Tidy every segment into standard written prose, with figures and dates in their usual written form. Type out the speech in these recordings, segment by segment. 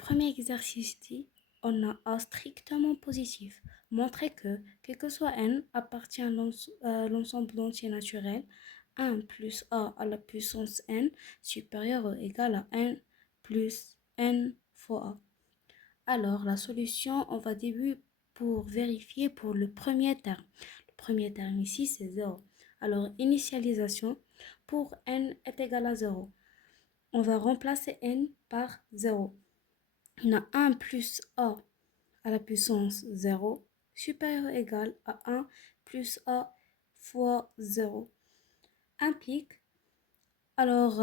premier exercice dit, on a A strictement positif. Montrer que, quel que soit n, appartient à l'ensemble entier naturel, 1 plus A à la puissance n supérieur ou égal à n plus n fois A. Alors, la solution, on va début pour vérifier pour le premier terme. Le premier terme ici, c'est 0. Alors, initialisation, pour n est égal à 0. On va remplacer n par 0. On a 1 plus a à la puissance 0 supérieur ou égal à 1 plus a fois 0 implique, alors,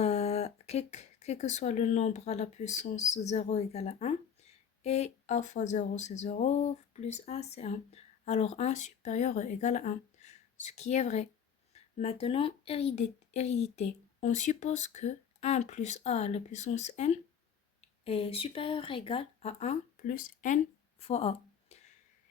quel que soit le nombre à la puissance 0 égale à 1, et a fois 0 c'est 0, plus 1 c'est 1. Alors 1 supérieur ou égal à 1, ce qui est vrai. Maintenant, hérédité. On suppose que 1 plus a à la puissance n est supérieur ou égal à 1 plus n fois a.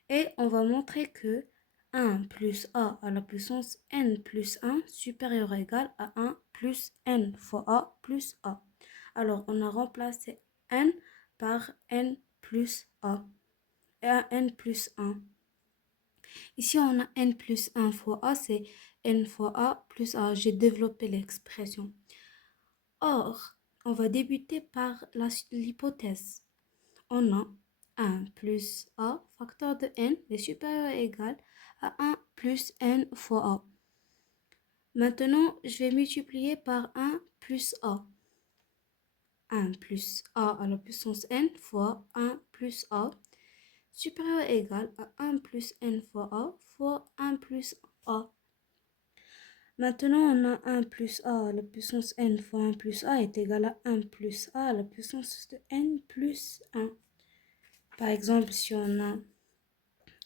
Et on va montrer que 1 plus a à la puissance n plus 1 supérieur ou égal à 1 plus n fois a plus a. Alors, on a remplacé n par n plus a et à n plus 1. Ici, on a n plus 1 fois a, c'est n fois a plus a. J'ai développé l'expression. Or, on va débuter par l'hypothèse. On a 1 plus a, facteur de n, est supérieur ou égal à 1 plus n fois a. Maintenant, je vais multiplier par 1 plus a. 1 plus a à la puissance n fois 1 plus a supérieur ou égal à 1 plus n fois a fois 1 plus a. Maintenant, on a 1 plus a à la puissance n fois 1 plus a est égal à 1 plus a à la puissance de n plus 1. Par exemple, si on a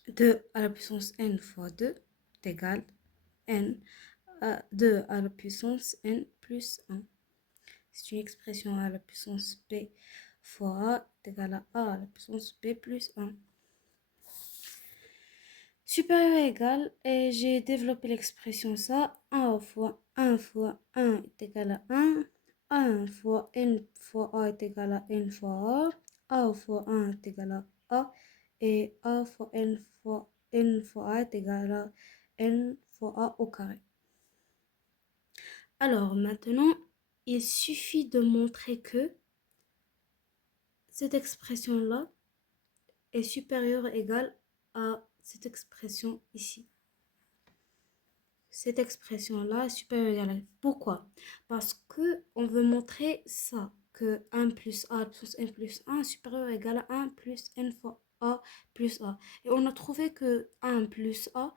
2 à la puissance n fois 2 est égal à 2 à la puissance n plus 1. C'est une expression à la puissance b fois a est égal à la puissance b plus 1. Supérieur à égal, et j'ai développé l'expression ça, 1 fois 1 est égal à 1, 1 fois n fois a est égal à n fois a fois 1 est égal à a, et a fois n fois a est égal à n fois a au carré. Alors maintenant, il suffit de montrer que cette expression-là est supérieure ou égale à cette expression ici. Cette expression-là est supérieure ou égale à... Pourquoi? Parce que on veut montrer ça, que 1 plus a plus n plus 1 est supérieur ou égal à 1 plus n fois a plus a. Et on a trouvé que 1 plus a,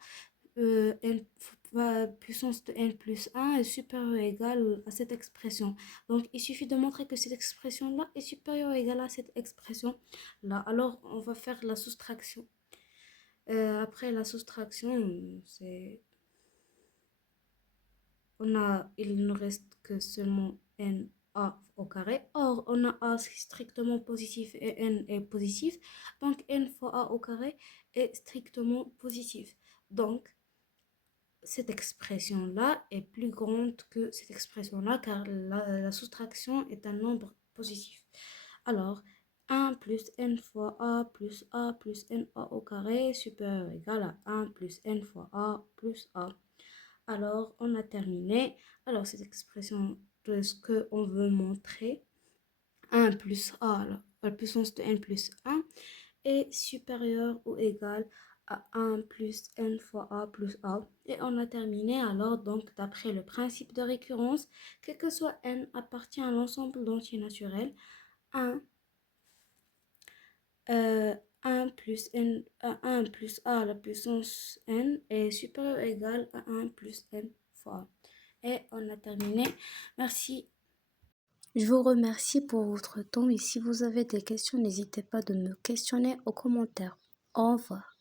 puissance de n plus 1 est supérieure ou égale à cette expression. Donc, il suffit de montrer que cette expression-là est supérieure ou égale à cette expression-là. Alors, on va faire la soustraction. Après la soustraction, il ne reste que seulement n a au carré. Or, on a a strictement positif et n est positif. Donc, n fois a au carré est strictement positif. Donc, cette expression-là est plus grande que cette expression-là car la soustraction est un nombre positif. Alors, 1 plus n fois a plus n a au carré supérieur ou égal à 1 plus n fois a plus a. Alors, on a terminé. Alors, cette expression de ce qu'on veut montrer, 1 plus a à la puissance de n plus 1 est supérieur ou égal à 1 plus n fois a plus a. Et on a terminé alors donc d'après le principe de récurrence, quel que soit n appartient à l'ensemble d'entiers naturels, 1 plus a à la puissance n est supérieur ou égal à 1 plus n fois a. Et on a terminé. Merci. Je vous remercie pour votre temps et si vous avez des questions, n'hésitez pas de me questionner aux commentaires. Au revoir.